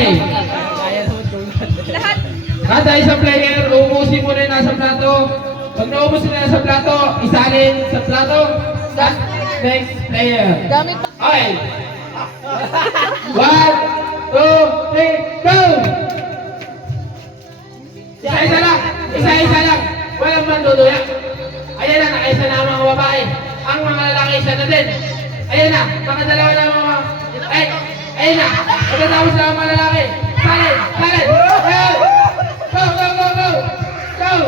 Okay. Kada isang player, ubusin mo na yung nasa plato. Pag naubos na nasa plato, isalin sa plato. Next player. Okay. 1, 2, 3, go! Isa-isa lang. Isa-isa lang. Walang manduduya. Ayan na, nakaisa na ang mga babae. Ang mga lalaki, isa na din. Ayan na, makadalawa na mga... Ay, ayun na. Pagkatapos na ang mga lalaki. Salin! Salin! Go! Go! Go! Go! Go! Go! Go! Go!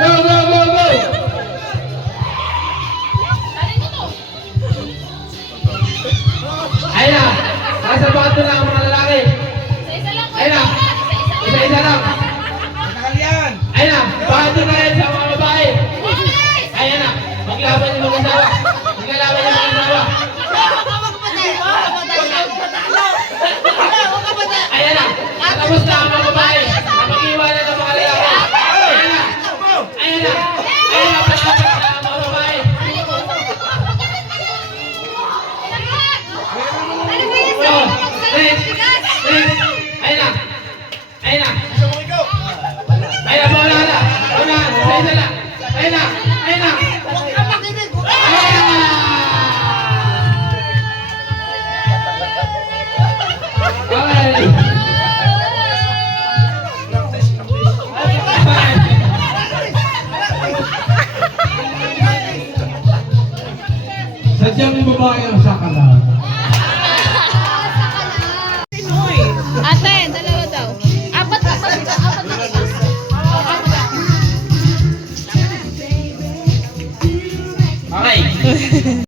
Go! Go! Go! Ayun na. Nasa bato na ang mga lalaki. Ayun na. Isa-isa lang. Ayun na. Bato na rin sa mga babae. Ayun na. Maglaban yung mag-asawa. Maglalaban yung mag-asawa. Ayun na. Tapos na ang mga babae. Napag-iwanan ng mga lalaki. Ayun na. Ayun na. Ayun na. Patapat na ang mga babae. Oh, next. Next. Ayun na. Ayun na. Ayun na. Wala na. Wala na. Isa-isa lang. Ayun na. Ayun na. Okay. Sadyang babae ang sakala. Ate, dalawa daw. Apat na kita. Apat na kita. Okay.